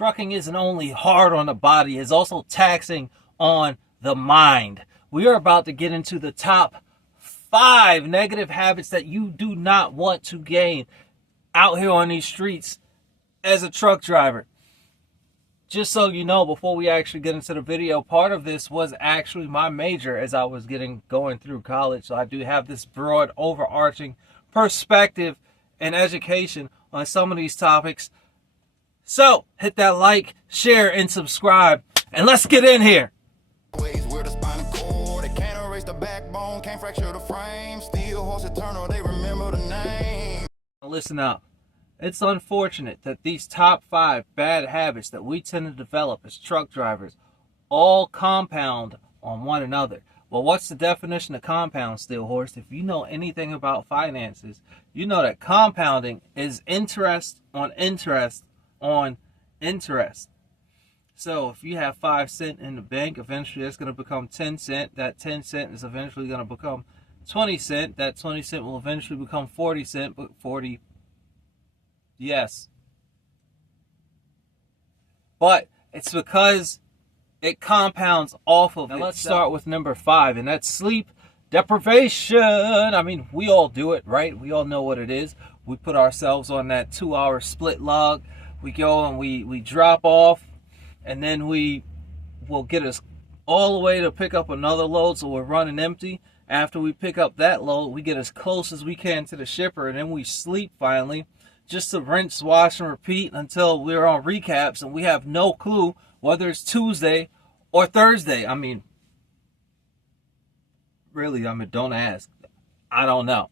trucking isn't only hard on the body, it's also taxing on the mind. We are about to get into the top 5 negative habits that you do not want to gain out here on these streets as a truck driver. Just so you know, before we actually get into the video, part of this was actually my major as I was going through college. So I do have this broad, overarching perspective and education on some of these topics. So hit that like, share, and subscribe, and let's get in here. Listen up. It's unfortunate that these top 5 bad habits that we tend to develop as truck drivers all compound on one another. Well, what's the definition of compound, Steel Horse? If you know anything about finances, you know that compounding is interest on interest on interest. So if you have 5 cents in the bank, eventually it's going to become 10 cents. That 10 cents is eventually going to become 20 cents. That 20 cents will eventually become 40 cents, but 40, yes. But it's because it compounds off of it. Now let's start with number 5, and that's sleep deprivation. I mean, we all do it, right? We all know what it is. We put ourselves on that 2-hour split log. We go and we drop off, and then we will get us all the way to pick up another load, so we're running empty. After we pick up that load, we get as close as we can to the shipper, and then we sleep finally, just to rinse, wash, and repeat until we're on recaps, and we have no clue whether it's Tuesday or Thursday. I mean, really, don't ask. I don't know.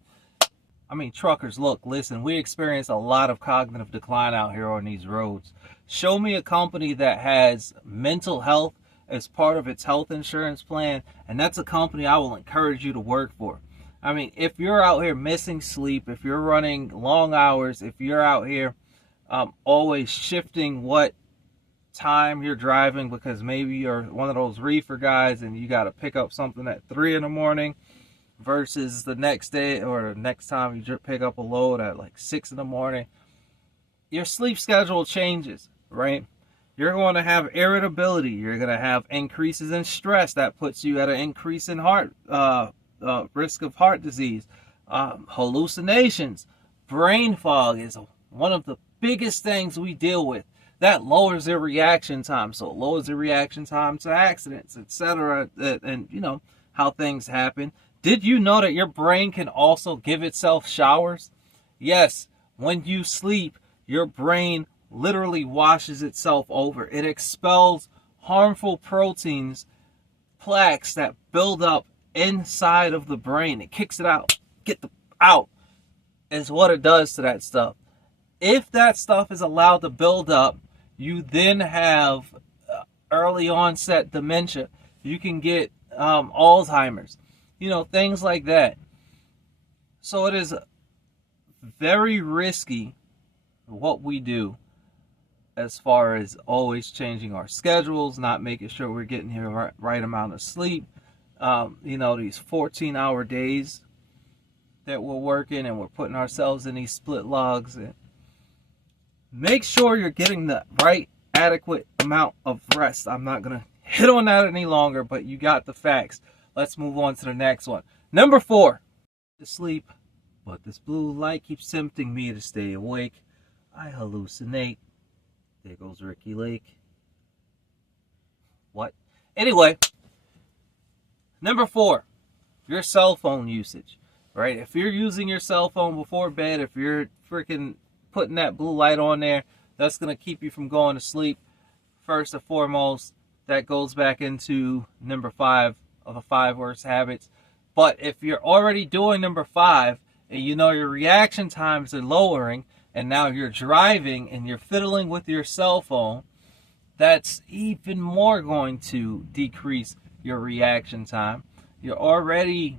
I mean, truckers, look, listen, we experience a lot of cognitive decline out here on these roads. Show me a company that has mental health as part of its health insurance plan, and that's a company I will encourage you to work for. I mean, if you're out here missing sleep, if you're running long hours, if you're out here always shifting what time you're driving because maybe you're one of those reefer guys and you got to pick up something at 3 in the morning, versus the next day or the next time you pick up a load at like 6 in the morning, your sleep schedule changes, right? You're going to have irritability. You're going to have increases in stress. That puts you at an increase in risk of heart disease. Hallucinations, brain fog is one of the biggest things we deal with. That lowers their reaction time. So it lowers the reaction time to accidents, etc. And you know how things happen. Did you know that your brain can also give itself showers? Yes, when you sleep, your brain literally washes itself over. It expels harmful proteins, plaques that build up inside of the brain. It kicks it out. Get the out is what it does to that stuff. If that stuff is allowed to build up, you then have early onset dementia. You can get Alzheimer's. You know, things like that. So it is very risky what we do as far as always changing our schedules, not making sure we're getting the right amount of sleep. You know, these 14-hour days that we're working and we're putting ourselves in these split logs. And make sure you're getting the right adequate amount of rest. I'm not going to hit on that any longer, but you got the facts. Let's move on to the next one. Number 4, to sleep, but this blue light keeps tempting me to stay awake. I hallucinate. There goes Ricky Lake. What? Anyway, number 4, your cell phone usage, right? If you're using your cell phone before bed, if you're freaking putting that blue light on there, that's going to keep you from going to sleep. First and foremost, that goes back into number 5 of the 5 worst habits. But if you're already doing number 5 and you know your reaction times are lowering, and now you're driving and you're fiddling with your cell phone, that's even more going to decrease your reaction time. You're already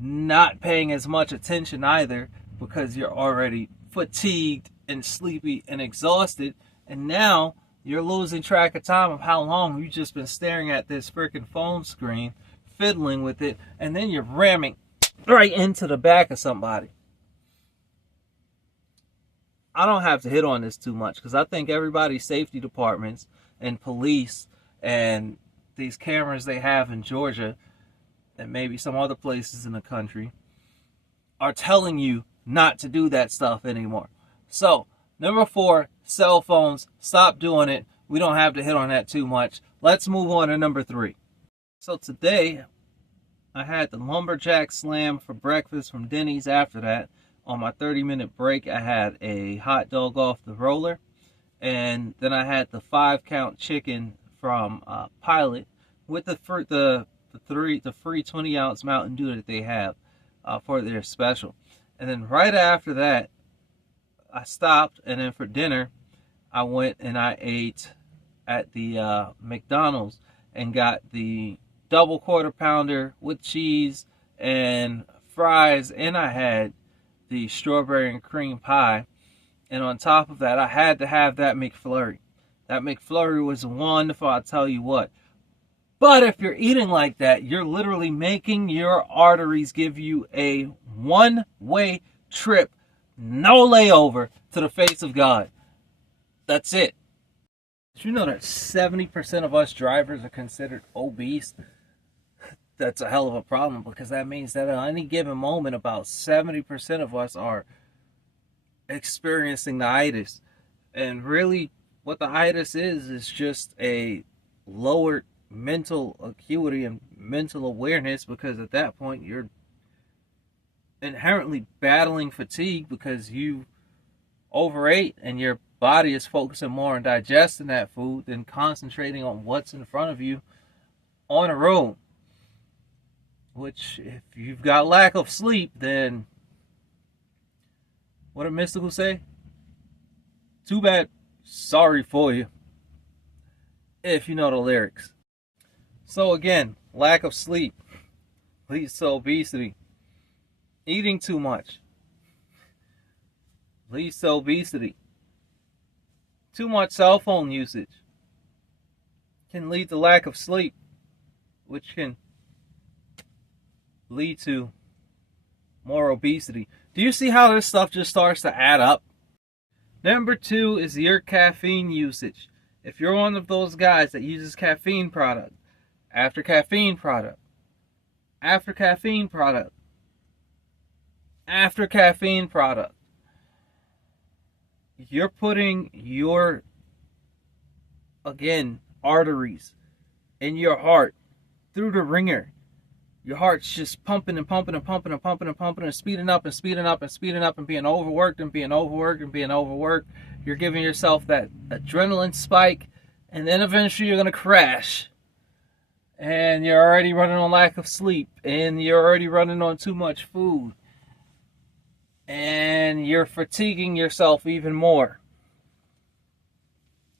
not paying as much attention either because you're already fatigued and sleepy and exhausted, and now you're losing track of time of how long you've just been staring at this freaking phone screen, fiddling with it, and then you're ramming right into the back of somebody. I don't have to hit on this too much because I think everybody's safety departments and police and these cameras they have in Georgia and maybe some other places in the country are telling you not to do that stuff anymore. So, number 4, cell phones. Stop doing it. We don't have to hit on that too much. Let's move on to number 3. So today, I had the lumberjack slam for breakfast from Denny's. After that, on my 30-minute break, I had a hot dog off the roller. And then I had the 5-count chicken from Pilot with the free 20-ounce Mountain Dew that they have for their special. And then right after that, I stopped, and then for dinner, I went and I ate at the McDonald's and got the double quarter pounder with cheese and fries, and I had the strawberry and cream pie. And on top of that, I had to have that McFlurry. That McFlurry was wonderful, I'll tell you what. But if you're eating like that, you're literally making your arteries give you a one-way trip, no layover, to the face of God. That's it. Did you know that 70% of us drivers are considered obese? That's a hell of a problem, because that means that at any given moment, about 70% of us are experiencing the itis. And really, what the itis is just a lowered mental acuity and mental awareness, because at that point you're inherently battling fatigue because you overate and your body is focusing more on digesting that food than concentrating on what's in front of you on a road. Which, if you've got lack of sleep, then what did Mystical say? Too bad, sorry for you, if you know the lyrics. So again, lack of sleep leads to obesity. Eating too much leads to obesity. Too much cell phone usage can lead to lack of sleep, which can lead to more obesity. Do you see how this stuff just starts to add up? Number 2 is your caffeine usage. If you're one of those guys that uses caffeine product, after caffeine product, after caffeine product, after caffeine product, you're putting your, again, arteries in your heart through the ringer. Your heart's just pumping and pumping and pumping and pumping and pumping and speeding up and speeding up and speeding up and being overworked and being overworked and being overworked. You're giving yourself that adrenaline spike, and then eventually you're going to crash. And you're already running on lack of sleep, and you're already running on too much food, and you're fatiguing yourself even more.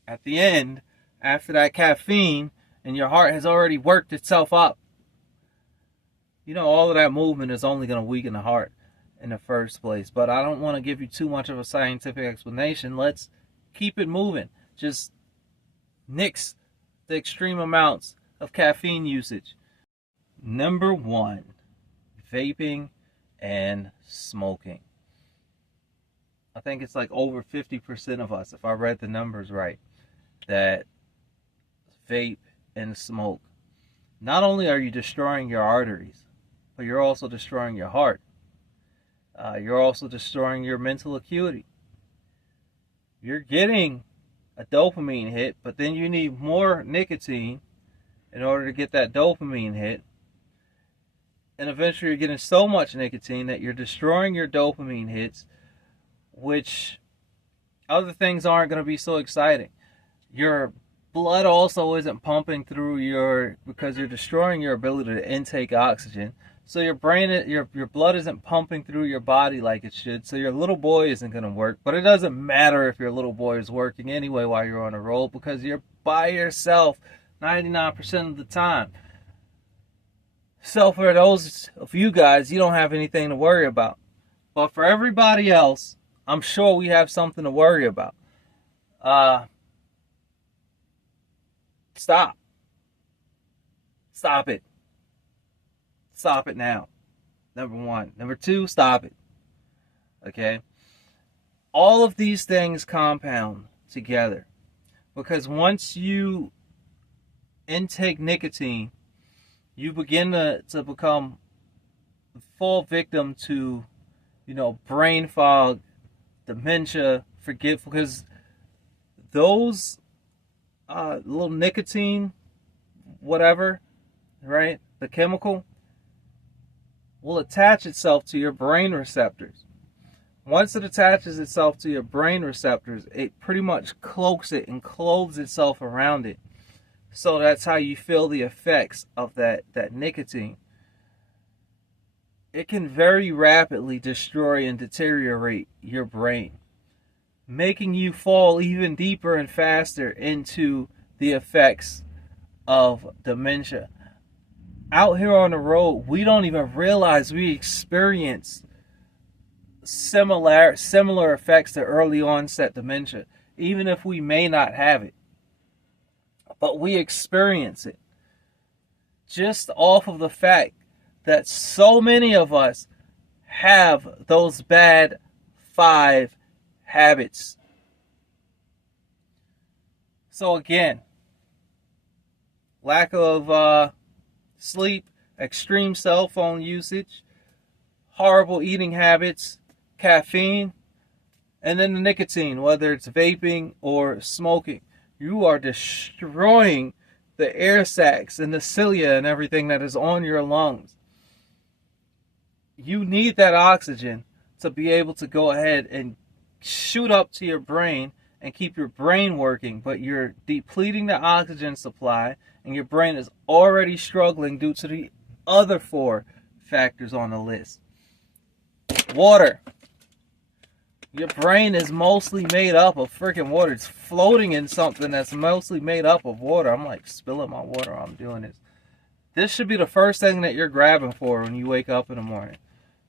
At the end, after that caffeine, and your heart has already worked itself up, you know, all of that movement is only going to weaken the heart in the first place. But I don't want to give you too much of a scientific explanation. Let's keep it moving. Just nix the extreme amounts of caffeine usage. Number 1, vaping and smoking. I think it's like over 50% of us, if I read the numbers right, that vape and smoke. Not only are you destroying your arteries, but you're also destroying your heart. You're also destroying your mental acuity. You're getting a dopamine hit, but then you need more nicotine in order to get that dopamine hit. And eventually you're getting so much nicotine that you're destroying your dopamine hits, which other things aren't going to be so exciting. Your blood also isn't pumping through because you're destroying your ability to intake oxygen. So your blood isn't pumping through your body like it should. So your little boy isn't going to work. But it doesn't matter if your little boy is working anyway while you're on a roll, because you're by yourself 99% of the time. So for those of you guys, you don't have anything to worry about. But for everybody else, I'm sure we have something to worry about. Stop. Stop it. Stop it now. Number 1. Number 2, stop it. Okay? all of these things compound together, because once you intake nicotine, you begin to become fall victim to, brain fog, dementia, because those little nicotine, whatever, right, the chemical will attach itself to your brain receptors. Once it attaches itself to your brain receptors, it pretty much cloaks it and clothes itself around it. So that's how you feel the effects of that nicotine. It can very rapidly destroy and deteriorate your brain, making you fall even deeper and faster into the effects of dementia. Out here on the road, we don't even realize we experience similar effects to early onset dementia, even if we may not have it. But we experience it just off of the fact that so many of us have those bad 5 habits. So again, lack of sleep, extreme cell phone usage, horrible eating habits, caffeine, and then the nicotine, whether it's vaping or smoking. You are destroying the air sacs and the cilia and everything that is on your lungs. You need that oxygen to be able to go ahead and shoot up to your brain and keep your brain working, but you're depleting the oxygen supply, and your brain is already struggling due to the other 4 factors on the list. Water. Your brain is mostly made up of freaking water. It's floating in something that's mostly made up of water. I'm like spilling my water while I'm doing this. This should be the first thing that you're grabbing for when you wake up in the morning,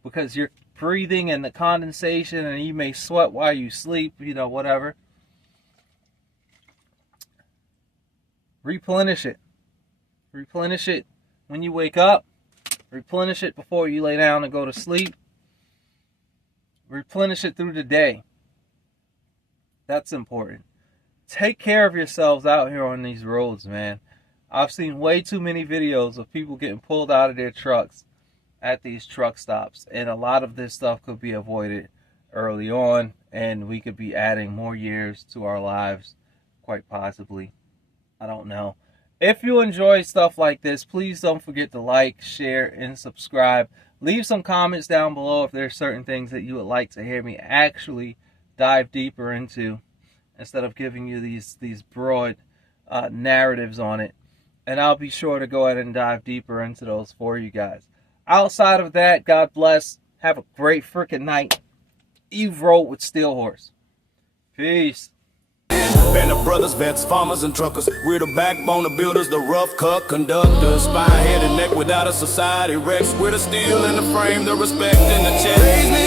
because you're breathing in the condensation and you may sweat while you sleep, whatever. Replenish it. Replenish it when you wake up. Replenish it before you lay down and go to sleep. Replenish it through the day. That's important. Take care of yourselves out here on these roads, man. I've seen way too many videos of people getting pulled out of their trucks at these truck stops, and a lot of this stuff could be avoided early on, and we could be adding more years to our lives, quite possibly. I don't know. If you enjoy stuff like this, please don't forget to like, share, and subscribe. Leave some comments down below if there's certain things that you would like to hear me actually dive deeper into, instead of giving you these broad narratives on it. And I'll be sure to go ahead and dive deeper into those for you guys. Outside of that, God bless. Have a great freaking night. You've rolled with Steel Horse. Peace. Band of brothers, vets, farmers, and truckers. We're the backbone of builders, the rough cut conductors. Spine, head, and neck without a society Rex. We're the steel in the frame, the respect in the chest.